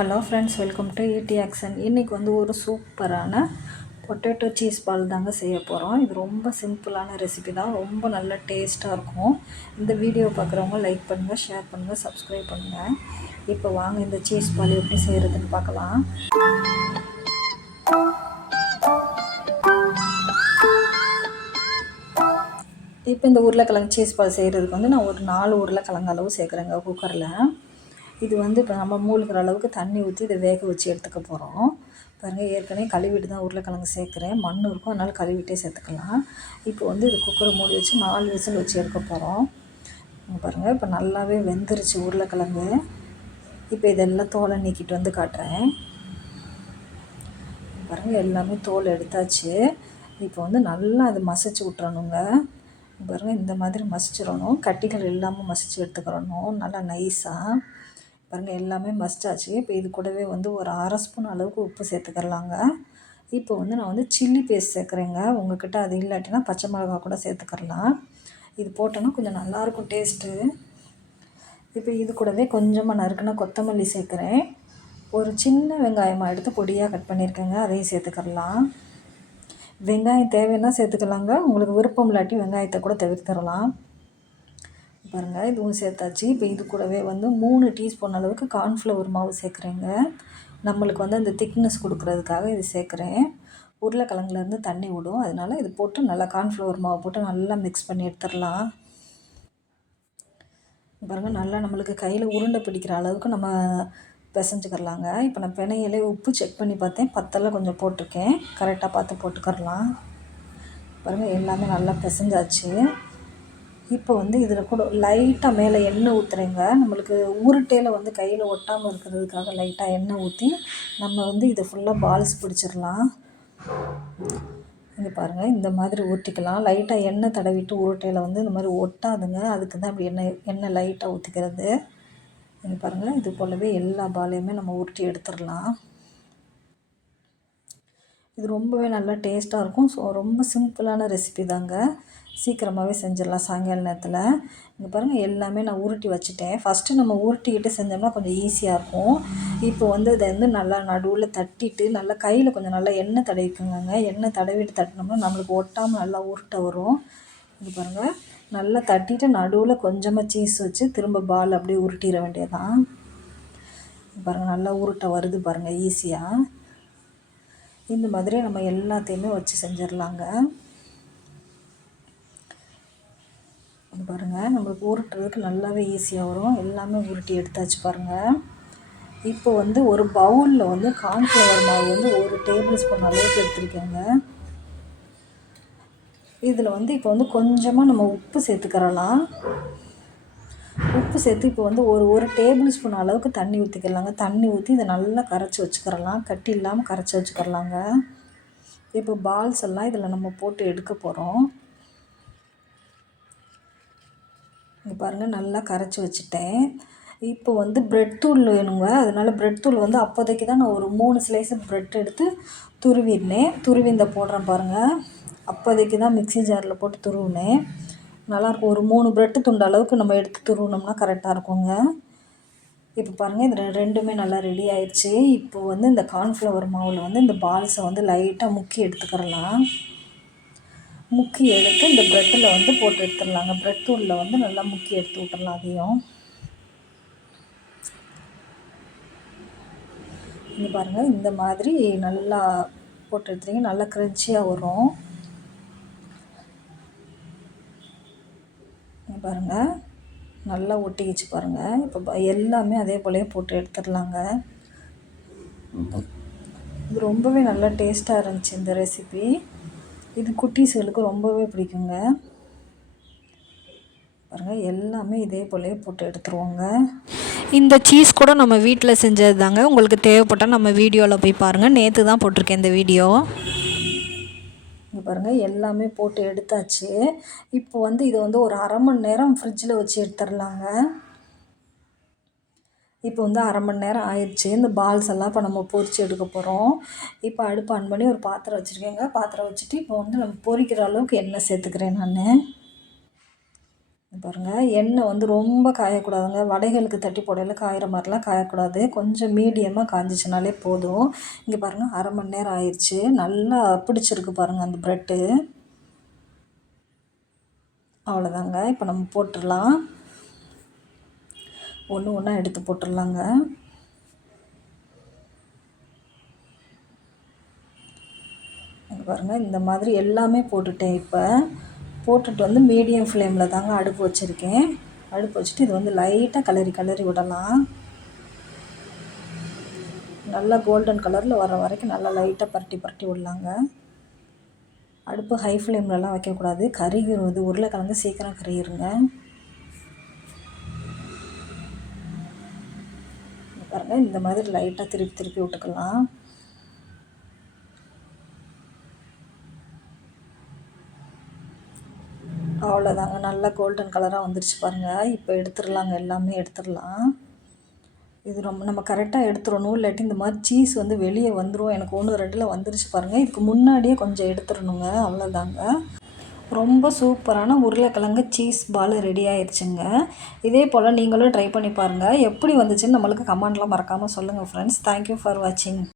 Hello friends, welcome to ED action. இன்றைக்கி வந்து ஒரு சூப்பரான பொட்டேட்டோ சீஸ் பால் தாங்க செய்ய போகிறோம். இது ரொம்ப சிம்பிளான ரெசிபி தான், ரொம்ப நல்ல டேஸ்ட்டாக இருக்கும். இந்த வீடியோ பார்க்குறவங்க லைக் பண்ணுங்கள், ஷேர் பண்ணுங்கள், சப்ஸ்கிரைப் பண்ணுங்கள். இப்போ வாங்க இந்த சீஸ் பால் எப்படி செய்கிறதுன்னு பார்க்கலாம். இப்போ இந்த உருளைக்கிழங்கு சீஸ் பால் செய்கிறதுக்கு வந்து நான் ஒரு 4 உருளைக்கிழங்கு அளவு சேர்க்குறேங்க குக்கரில். இது வந்து இப்போ நம்ம மூழ்கிற அளவுக்கு தண்ணி ஊற்றி இதை வேக வச்சு எடுத்துக்க போகிறோம். பாருங்கள், ஏற்கனவே கழுவிட்டு தான் உருளைக்கிழங்கு சேர்க்குறேன். மண் இருக்கும், அதனால் கழுவிட்டே சேர்த்துக்கலாம். இப்போ வந்து இது குக்கரை மூடி வச்சு 4 விசில் வச்சு எடுக்க போகிறோம். பாருங்கள், இப்போ நல்லாவே வெந்துருச்சு உருளைக்கிழங்கு. இப்போ இதெல்லாம் தோலை நீக்கிட்டு வந்து காட்டுறேன். பாருங்கள், எல்லாமே தோல் எடுத்தாச்சு. இப்போ வந்து நல்லா அதை மசிச்சு விட்டுறணுங்க. பாருங்கள், இந்த மாதிரி மசிச்சிடணும். கட்டிகள் இல்லாமல் மசிச்சு எடுத்துக்கிறணும், நல்லா நைஸாக. பாருங்கள், எல்லாமே மஸ்டாச்சு. இப்போ இது கூடவே வந்து ஒரு 1/2 ஸ்பூன் அளவுக்கு உப்பு சேர்த்துக்கிறலாங்க. இப்போ வந்து நான் வந்து சில்லி பேஸ்ட் சேர்க்குறேங்க. உங்கள்கிட்ட அது இல்லாட்டினா பச்சை மிளகா கூட சேர்த்துக்கிறலாம். இது போட்டோன்னா கொஞ்சம் நல்லாயிருக்கும் டேஸ்ட்டு. இப்போ இது கூடவே கொஞ்சமாக நறுக்குனா கொத்தமல்லி சேர்க்குறேன். ஒரு சின்ன வெங்காயமாக எடுத்து பொடியாக கட் பண்ணியிருக்கேங்க, அதையும் சேர்த்துக்கிறலாம். வெங்காயம் தேவைன்னா சேர்த்துக்கலாங்க, உங்களுக்கு விருப்பம் இல்லாட்டி வெங்காயத்தை கூட தவிர்த்துடலாம். பாருங்கள், இதுவும் சேர்த்தாச்சு. இப்போ இது கூடவே வந்து 3 டீஸ்பூன் அளவுக்கு கார்ன்ஃப்ளவர் மாவு சேர்க்குறேங்க. நம்மளுக்கு வந்து அந்த திக்னஸ் கொடுக்குறதுக்காக இது சேர்க்குறேன். உருளைக்கிழங்குலேருந்து தண்ணி விடும், அதனால் இது போட்டு நல்லா கார்ன்ஃப்ளவர் மாவு போட்டு நல்லா மிக்ஸ் பண்ணி எடுத்துடலாம். பாருங்கள், நல்லா நம்மளுக்கு கையில் உருண்டை பிடிக்கிற அளவுக்கு நம்ம பிசைஞ்சுக்கிறலாங்க. இப்போ நான் பிணையிலே உப்பு செக் பண்ணி பார்த்தேன், பத்தெல்லாம் கொஞ்சம் போட்டிருக்கேன். கரெக்டாக பார்த்து போட்டுக்கிறலாம். பாருங்கள், எல்லாமே நல்லா பிசைஞ்சாச்சு. இப்போ வந்து இதில் கூட லைட்டாக மேலே எண்ணெய் ஊற்றுறேங்க. நம்மளுக்கு உருட்டையில் வந்து கையில் ஒட்டாமல் இருக்கிறதுக்காக லைட்டாக எண்ணெய் ஊற்றி நம்ம வந்து இதை ஃபுல்லாக பால்ஸ் பிடிச்சிடலாம். இங்கே பாருங்கள், இந்த மாதிரி ஊற்றிக்கலாம். லைட்டாக எண்ணெய் தடவிட்டு உருட்டையில் வந்து இந்த மாதிரி ஒட்டாதுங்க, அதுக்கு தான் அப்படி எண்ணெய் லைட்டாக ஊற்றிக்கிறது. இங்கே பாருங்கள், இது போலவே எல்லா பாலையுமே நம்ம உருட்டி எடுத்துடலாம். இது ரொம்பவே நல்லா டேஸ்ட்டாக இருக்கும். ஸோ ரொம்ப சிம்பிளான ரெசிபி தாங்க, சீக்கிரமாகவே செஞ்சிடலாம் சாயங்கால நேரத்தில். இங்கே பாருங்கள், எல்லாமே நான் உருட்டி வச்சுட்டேன். ஃபஸ்ட்டு நம்ம உருட்டிக்கிட்டு செஞ்சோம்னா கொஞ்சம் ஈஸியாக இருக்கும். இப்போ வந்து இதை வந்து நல்லா நடுவில் தட்டிட்டு நல்லா கையில் கொஞ்சம் நல்லா எண்ணெய் தடவிக்குங்க. எண்ணெய் தடவிட்டு தட்டினோம்னா நம்மளுக்கு ஒட்டாமல் நல்லா உருட்டை வரும். இங்கே பாருங்கள், நல்லா தட்டிட்டு நடுவில் கொஞ்சமாக சீஸ் வச்சு திரும்ப பால் அப்படியே உருட்டிட வேண்டியதான். பாருங்கள், நல்லா உருட்டை வருது பாருங்கள், ஈஸியாக. இந்த மாதிரி நம்ம எல்லாத்தையுமே வச்சு செஞ்சிடலாங்க. பாருங்கள், நம்மளுக்கு உருட்டுறதுக்கு நல்லாவே ஈஸியாக வரும். எல்லாமே உருட்டி எடுத்தாச்சு பாருங்கள். இப்போ வந்து ஒரு பவுலில் வந்து கார்ன்ஃப்ளவர் மாவு வந்து 1 டேபிள் ஸ்பூன் அளவுக்கு எடுத்துருக்கேங்க. இதில் வந்து இப்போ வந்து கொஞ்சமாக நம்ம உப்பு சேர்த்துக்கிறலாம். உப்பு சேர்த்து இப்போ வந்து ஒரு டேபிள் ஸ்பூன் அளவுக்கு தண்ணி ஊற்றிக்கிறலாங்க. தண்ணி ஊற்றி இதை நல்லா கரைச்சி வச்சுக்கிறலாம், கட்டி இல்லாமல் கரைச்சி வச்சுக்கிறலாங்க. இப்போ பால்ஸ் எல்லாம் இதில் நம்ம போட்டு எடுக்க போகிறோம். இங்கே பாருங்கள், நல்லா கரைச்சி வச்சுட்டேன். இப்போ வந்து ப்ரெட் தூள் வேணுங்க, அதனால் ப்ரெட் தூள் வந்து அப்போதைக்கு தான் நான் ஒரு 3 ஸ்லைஸு ப்ரெட் எடுத்து துருவினேன். துருவி இந்த போடுறேன் பாருங்கள். அப்போதைக்கு தான் மிக்ஸி ஜாரில் போட்டு துருவினேன். நல்லாயிருக்கும். ஒரு 3 ப்ரெட்டு துண்டு அளவுக்கு நம்ம எடுத்து துருவினோம்னா கரெக்டாக இருக்குங்க. இப்போ பாருங்கள், இது ரெண்டுமே நல்லா ரெடி ஆயிடுச்சு. இப்போ வந்து இந்த கார்ன்ஃப்ளவர் மாவில் வந்து இந்த பால்ஸை வந்து லைட்டாக முக்கி எடுத்துக்கிறலாம். முக்கி எடுத்து இந்த ப்ரெட்டில் வந்து போட்டு எடுத்துடலாங்க. ப்ரெட் தூளில் வந்து நல்லா முக்கி எடுத்து விட்டுறலாம். அதையும் இங்கே பாருங்கள், இந்த மாதிரி நல்லா போட்டு எடுத்துட்டிங்க, நல்லா க்ரன்ச்சியாக வரும். இங்கே பாருங்கள், நல்லா ஒட்டிக்கிச்சு பாருங்கள். இப்போ எல்லாமே அதே போலவே போட்டு எடுத்துடலாங்க. இது ரொம்பவே நல்லா டேஸ்ட்டாக இருந்துச்சு இந்த ரெசிபி. இது குட்டீஸுகளுக்கு ரொம்பவே பிடிக்குங்க. பாருங்கள், எல்லாமே இதே போலவே போட்டு எடுத்துருவோங்க. இந்த சீஸ் கூட நம்ம வீட்டில் செஞ்சது தாங்க. உங்களுக்கு தேவைப்பட்டால் நம்ம வீடியோவில் போய் பாருங்கள். நேற்று தான் போட்டிருக்கேன் இந்த வீடியோ. இங்கே பாருங்கள், எல்லாமே போட்டு எடுத்தாச்சு. இப்போ வந்து இதை வந்து ஒரு 1/2 மணி நேரம் ஃப்ரிட்ஜில் வச்சு எடுத்துடலாங்க. இப்போ வந்து 1/2 மணி நேரம் ஆயிடுச்சு. இந்த பால்ஸ் எல்லாம் இப்போ நம்ம பொரித்து எடுக்க போகிறோம். இப்போ அடுப்பு ஆன் பண்ணி ஒரு பாத்திரம் வச்சுருக்கேங்க. பாத்திரம் வச்சுட்டு இப்போ வந்து நம்ம பொரிக்கிற அளவுக்கு எண்ணெய் சேர்த்துக்கிறேன் நான். பாருங்கள் எண்ணெய் வந்து ரொம்ப காயக்கூடாதுங்க. வடைகளுக்கு தட்டி போடையில காயிற மாதிரிலாம் காயக்கூடாது. கொஞ்சம் மீடியமாக காய்ஞ்சிச்சினாலே போதும். இங்கே பாருங்கள், அரை மணி நேரம் ஆயிடுச்சு. நல்லா பிடிச்சிருக்கு பாருங்கள் அந்த ப்ரெட்டு. அவ்வளோதாங்க. இப்போ நம்ம போட்டுடலாம். ஒன்று ஒன்றா எடுத்து போட்டுடலாங்க. பாருங்கள், இந்த மாதிரி எல்லாமே போட்டுட்டேன். இப்போ போட்டுட்டு வந்து மீடியம் ஃப்ளேமில் தாங்க அடுப்பு வச்சுருக்கேன். அடுப்பு வச்சுட்டு இது வந்து லைட்டாக கிளறி விடலாம். நல்லா கோல்டன் கலரில் வர வரைக்கும் நல்லா லைட்டாக பரட்டி விடலாங்க. அடுப்பு ஹை ஃப்ளேம்லலாம் வைக்கக்கூடாது, கருகிரும். உருளைக்கிழங்கு சீக்கிரம் கருகிருங்க. பாருங்கள், இந்த மாதிரி லைட்டாக திருப்பி விட்டுக்கலாம். அவ்வளோதாங்க, நல்லா கோல்டன் கலராக வந்துருச்சு பாருங்கள். இப்போ எடுத்துடலாங்க, எல்லாமே எடுத்துடலாம். இது ரொம்ப நம்ம கரெக்டாக எடுத்துடணும், இல்லாட்டி இந்த மாதிரி சீஸ் வந்து வெளியே வந்துடும். எனக்கு 1 2 வந்துருச்சு பாருங்கள். இதுக்கு முன்னாடியே கொஞ்சம் எடுத்துடணுங்க. அவ்வளோதாங்க, ரொம்ப சூப்பரான உருளைக்கிழங்கு சீஸ் பால் ரெடி ஆயிடுச்சுங்க. இதே போல் நீங்களும் ட்ரை பண்ணி பாருங்கள். எப்படி வந்துச்சுன்னு நம்மளுக்கு கமெண்ட்லாம் மறக்காமல் சொல்லுங்கள் ஃப்ரெண்ட்ஸ். தேங்க்யூ ஃபார் வாட்சிங்.